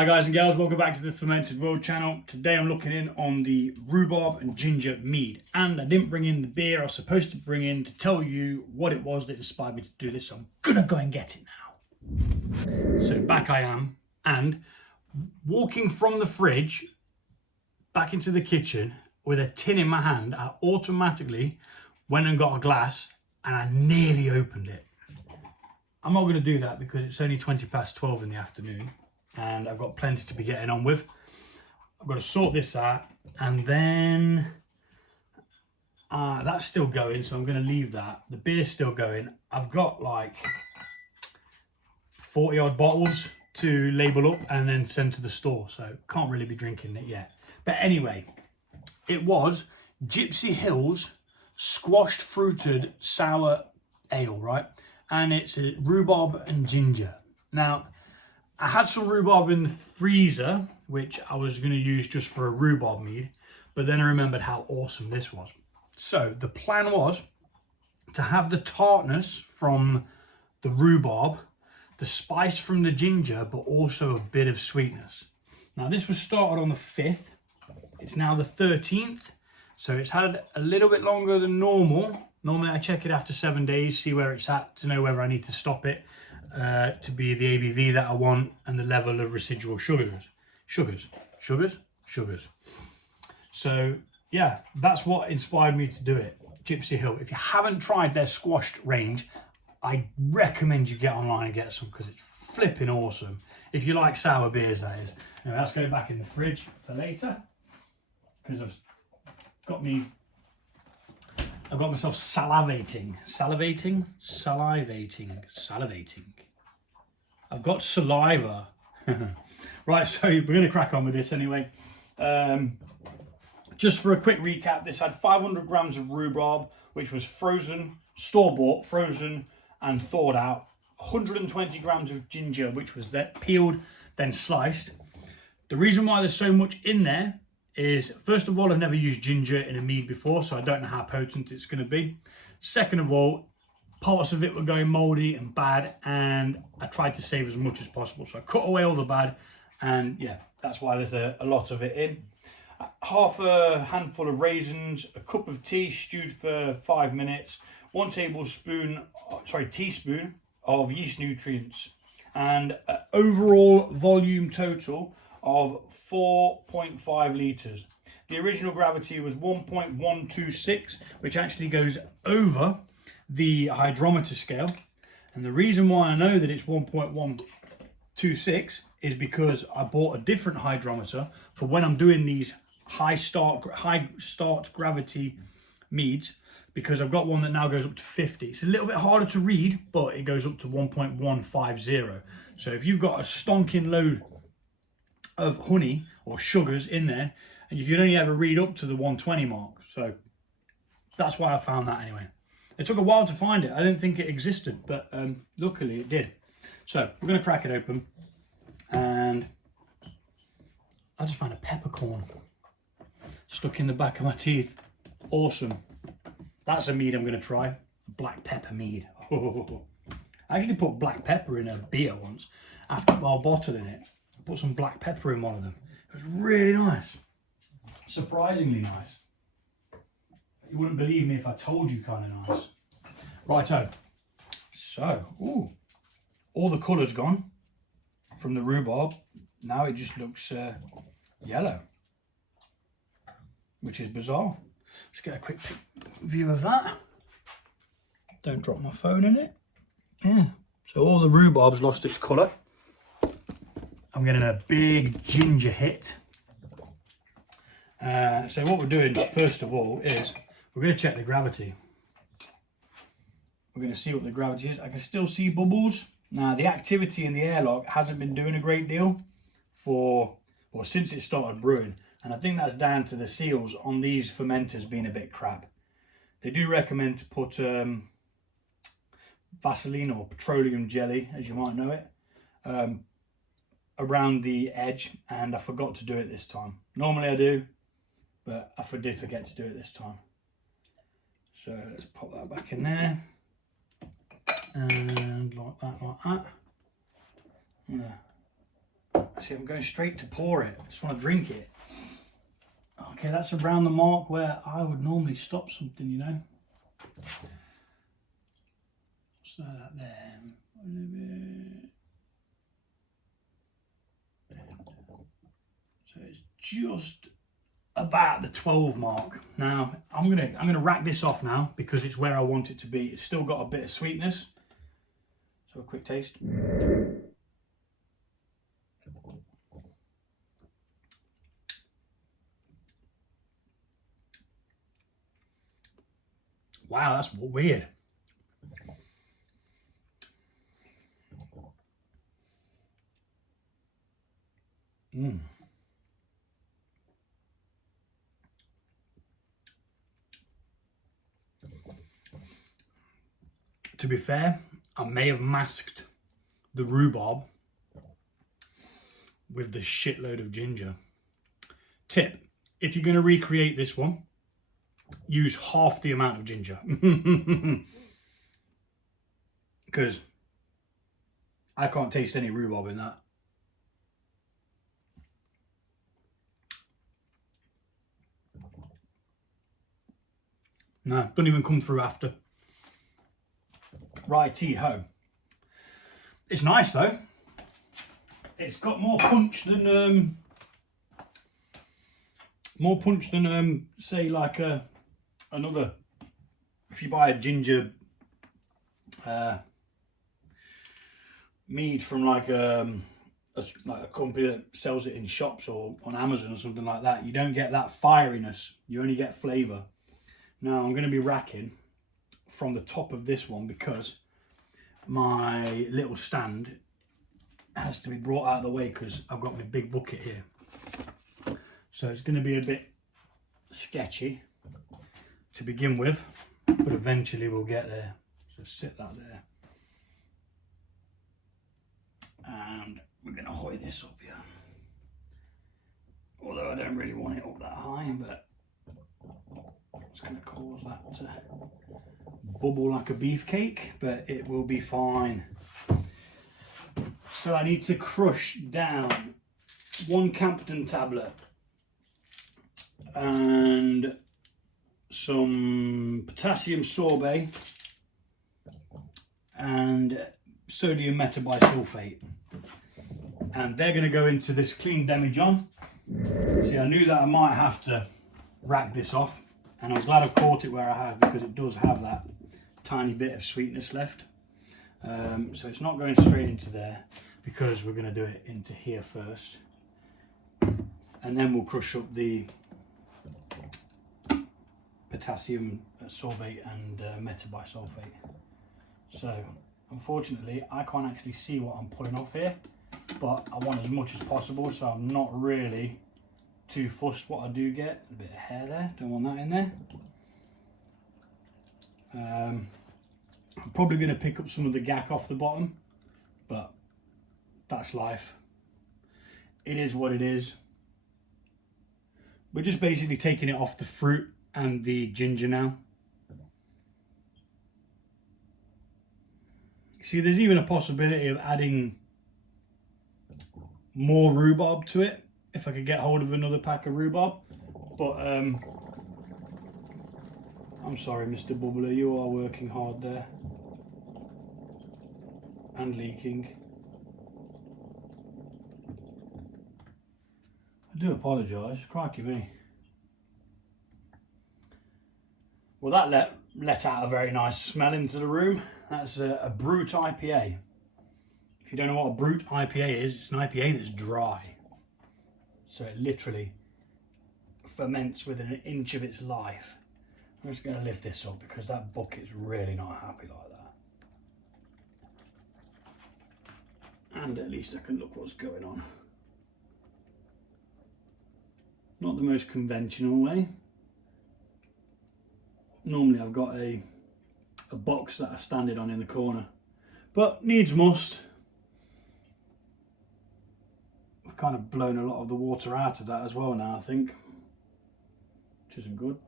Hi guys and girls, welcome back to the Fermented World channel. Today I'm looking in on the Rhubarb and Ginger mead, and I didn't bring in the beer I was supposed to bring in to tell you what it was that inspired me to do this, so I'm gonna go and get it now. So back I am, and walking from the fridge back into the kitchen with a tin in my hand, I automatically went and got a glass and I nearly opened it. I'm not going to do that because it's only 12:20 in the afternoon and I've got plenty to be getting on with. I've got to sort this out, and then that's still going, so I'm going to leave that. The beer's still going. I've got like 40 odd bottles to label up and then send to the store, so can't really be drinking it yet. But anyway, it was Gypsy Hill's squashed fruited sour ale, right? And it's a rhubarb and ginger. Now, I had some rhubarb in the freezer, which I was going to use just for a rhubarb mead, but then I remembered how awesome this was. So the plan was to have the tartness from the rhubarb, the spice from the ginger, but also a bit of sweetness. Now this was started on the 5th. It's now the 13th, so it's had a little bit longer than normal. Normally I check it after 7 days, see where it's at to know whether I need to stop it to be the ABV that I want and the level of residual sugars. So yeah, that's what inspired me to do it. Gypsy Hill. If you haven't tried their squashed range, I recommend you get online and get some because it's flipping awesome. If you like sour beers, that is. Anyway, let's go back in the fridge for later because I've got myself salivating. I've got saliva. Right, so we're going to crack on with this anyway. Just for a quick recap, this had 500 grams of rhubarb, which was frozen, store-bought, frozen and thawed out. 120 grams of ginger, which was then peeled, then sliced. The reason why there's so much in there is, first of all, I've never used ginger in a mead before, so I don't know how potent it's going to be. Second of all, parts of it were going mouldy and bad, and I tried to save as much as possible. So I cut away all the bad, and yeah, that's why there's a lot of it in. Half a handful of raisins, a cup of tea stewed for 5 minutes, 1 teaspoon of yeast nutrients, and an overall volume total of 4.5 litres. The original gravity was 1.126, which actually goes over the hydrometer scale. And the reason why I know that it's 1.126 is because I bought a different hydrometer for when I'm doing these high start gravity meads, because I've got one that now goes up to 50. It's a little bit harder to read, but it goes up to 1.150. So if you've got a stonking load of honey or sugars in there, and you can only ever read up to the 120 mark. So that's why I found that anyway. It took a while to find it. I didn't think it existed, but luckily it did. So we're going to crack it open, and I just found a peppercorn stuck in the back of my teeth. Awesome. That's a mead I'm going to try. Black pepper mead. Oh. I actually put black pepper in a beer once while bottling it. I put some black pepper in one of them. It was really nice. Surprisingly nice. You wouldn't believe me if I told you kind of nice. Righto. So, ooh, all the colour's gone from the rhubarb. Now it just looks yellow, which is bizarre. Let's get a quick view of that. Don't drop my phone in it. Yeah, so all the rhubarb's lost its colour. I'm getting a big ginger hit. So what we're doing first of all is we're going to check the gravity. We're going to see what the gravity is. I can still see bubbles. Now the activity in the airlock hasn't been doing a great deal since it started brewing, and I think that's down to the seals on these fermenters being a bit crap. They do recommend to put Vaseline or petroleum jelly, as you might know it, around the edge, and I forgot to do it this time. Normally I do, but I did forget to do it this time. So let's pop that back in there, and like that. I'm gonna See, I'm going straight to pour it. I just want to drink it. Okay, that's around the mark where I would normally stop something, you know. So that there. So it's just about the 12 mark. Now I'm gonna rack this off now because it's where I want it to be. It's still got a bit of sweetness. So a quick taste. Wow, that's weird. To be fair, I may have masked the rhubarb with the shitload of ginger. Tip, if you're going to recreate this one, use half the amount of ginger. Because I can't taste any rhubarb in that. No, don't even come through after. Righty-ho. It's nice though. It's got more punch than say like another. If you buy a ginger mead from like a company that sells it in shops or on Amazon or something like that, you don't get that fieriness. You only get flavour. Now I'm going to be racking from the top of this one because my little stand has to be brought out of the way because I've got my big bucket here. So it's going to be a bit sketchy to begin with, but eventually we'll get there. So sit that there. And we're going to hoy this up here. Although I don't really want it up that high, but it's going to cause that to bubble like a beefcake, but it will be fine. So I need to crush down 1 Campton tablet and some potassium sorbate and sodium metabisulfate, and they're going to go into this clean demijohn. See, I knew that I might have to rack this off, and I'm glad I've caught it where I have because it does have that tiny bit of sweetness left. So it's not going straight into there because we're going to do it into here first, and then we'll crush up the potassium sorbate and metabisulfate. So unfortunately I can't actually see what I'm pulling off here, but I want as much as possible, so I'm not really too fussed what I do get. A bit of hair there, don't want that in there. I'm probably going to pick up some of the gack off the bottom, but that's life. It is what it is. We're just basically taking it off the fruit and the ginger now. See, there's even a possibility of adding more rhubarb to it if I could get hold of another pack of rhubarb, but I'm sorry, Mr. Bubbler, you are working hard there and leaking. I do apologise, crikey me. Well, that let out a very nice smell into the room. That's a Brut IPA. If you don't know what a Brut IPA is, it's an IPA that's dry. So it literally ferments within an inch of its life. I'm just going to lift this up because that bucket's really not happy like that. And at least I can look what's going on. Not the most conventional way. Normally I've got a box that I stand it on in the corner, but needs must. I've kind of blown a lot of the water out of that as well now, I think, which isn't good.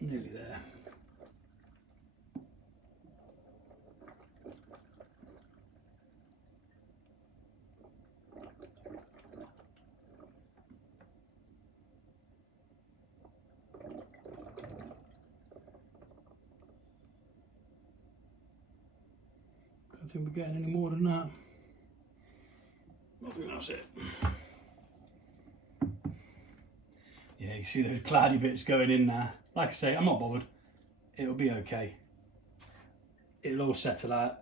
Nearly there. don't think we're getting any more than that. I think that's it. Yeah, you see those cloudy bits going in there. Like I say, I'm not bothered. It'll be okay. It'll all settle out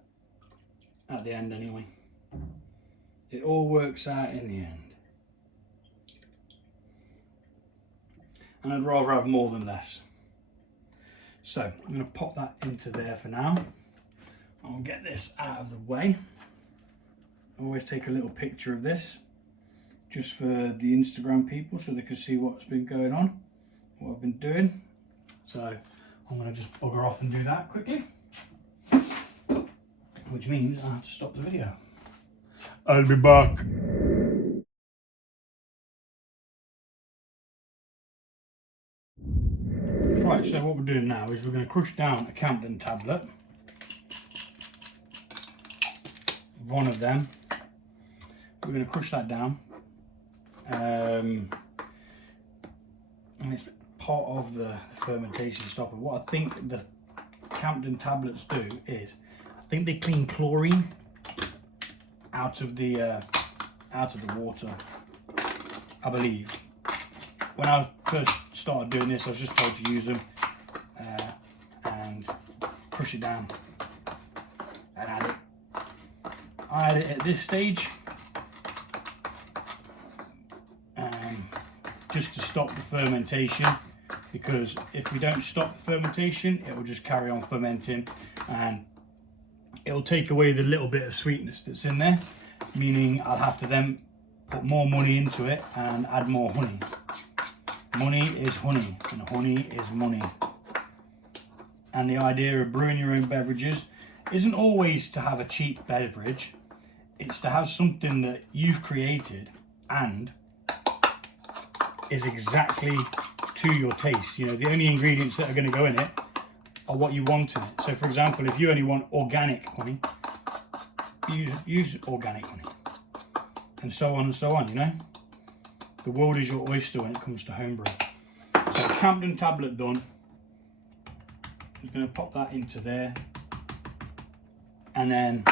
at the end anyway. It all works out in the end. And I'd rather have more than less. So I'm going to pop that into there for now. I'll get this out of the way. I always take a little picture of this just for the Instagram people so they can see what's been going on, what I've been doing. So I'm going to just bugger off and do that quickly, which means I have to stop the video. I'll be back. Right, so what we're doing now is we're going to crush down a Campden tablet. One of them. We're going to crush that down. And it's part of the fermentation stopper. What I think the Campden tablets do is, I think they clean chlorine out of the water, I believe. When I first started doing this, I was just told to use them and crush it down and add it. I add it at this stage just to stop the fermentation, because if we don't stop the fermentation, it will just carry on fermenting and it will take away the little bit of sweetness that's in there, meaning I'll have to then put more money into it and add more honey. Money is honey, and honey is money. And the idea of brewing your own beverages isn't always to have a cheap beverage. It's to have something that you've created and is exactly to your taste. You know, the only ingredients that are going to go in it are what you want in it. So for example, if you only want organic honey, use organic honey, and so on, you know. The world is your oyster when it comes to homebrew. So Campden tablet done. I'm going to pop that into there. And then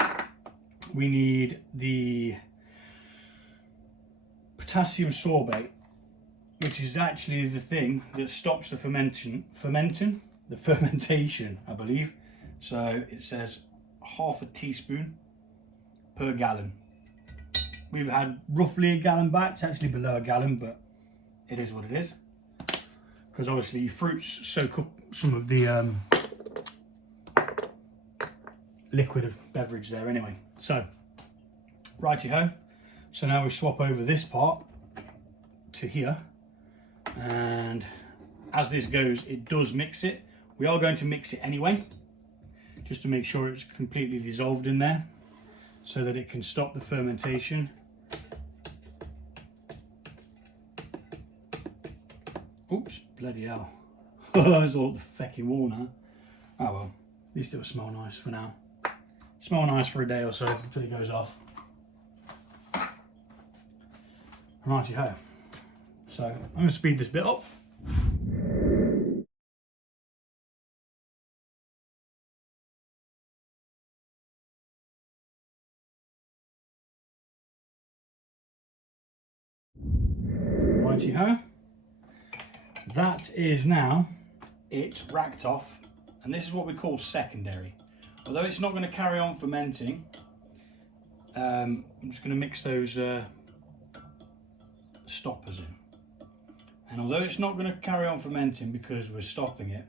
we need the potassium sorbate, which is actually the thing that stops the fermentation, I believe. So it says half a teaspoon per gallon. We've had roughly a gallon back. It's actually below a gallon, but it is what it is. Because obviously your fruits soak up some of the liquid of beverage there anyway. So, righty-ho. So now we swap over this part to here. And as this goes, it does mix it. We are going to mix it anyway, just to make sure it's completely dissolved in there, so that it can stop the fermentation. Oops, bloody hell. It's all up the fucking wall now. Oh well, at least it'll smell nice for now. Smell nice for a day or so until it goes off. Righty-ho. So I'm going to speed this bit up. Righty-ho. That is now it racked off, and this is what we call secondary. Although it's not going to carry on fermenting, I'm just going to mix those stoppers in. And although it's not going to carry on fermenting because we're stopping it,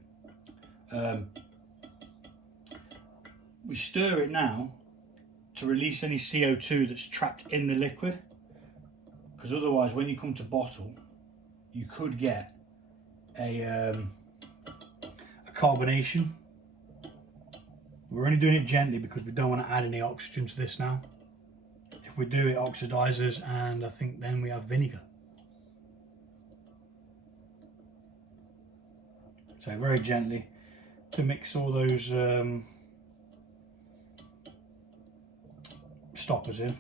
we stir it now to release any CO2 that's trapped in the liquid, because otherwise when you come to bottle you could get a carbonation. We're only doing it gently because we don't want to add any oxygen to this now. If we do, it oxidizes, and I think then we have vinegar. So very gently to mix all those stoppers in.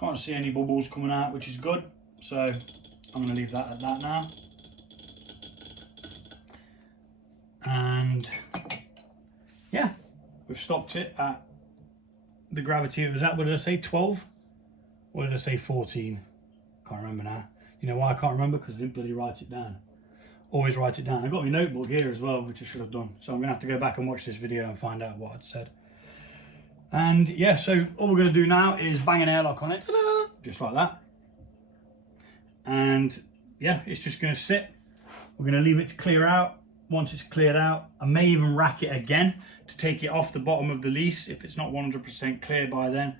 Can't see any bubbles coming out, which is good. So I'm going to leave that at that now. And yeah, we've stopped it at the gravity it was at. What did I say, 12? Or did I say 14? Can't remember now. You know why I can't remember? Because I didn't bloody write it down. Always write it down. I've got my notebook here as well, which I should have done. So I'm going to have to go back and watch this video and find out what I'd said. And yeah, so all we're going to do now is bang an airlock on it. Ta-da! Just like that. And yeah, it's just going to sit. We're going to leave it to clear out. Once it's cleared out, I may even rack it again to take it off the bottom of the lees if it's not 100% clear by then,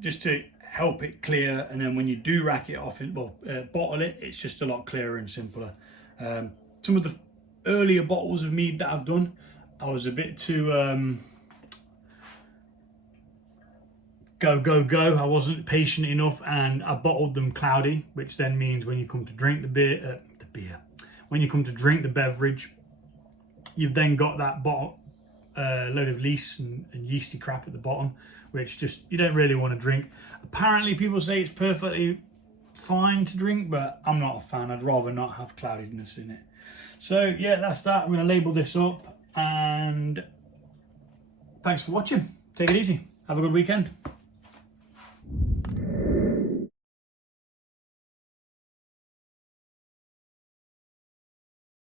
just to help it clear. And then when you do rack it off, bottle it, it's just a lot clearer and simpler. Some of the earlier bottles of mead that I've done, I was a bit too go. I wasn't patient enough, and I bottled them cloudy, which then means when you come to drink when you come to drink the beverage, you've then got that load of lees and yeasty crap at the bottom, which just you don't really want to drink. Apparently people say it's perfectly fine to drink, but I'm not a fan. I'd rather not have cloudiness in it. So yeah, that's that. I'm going to label this up, and thanks for watching. Take it easy. Have a good weekend.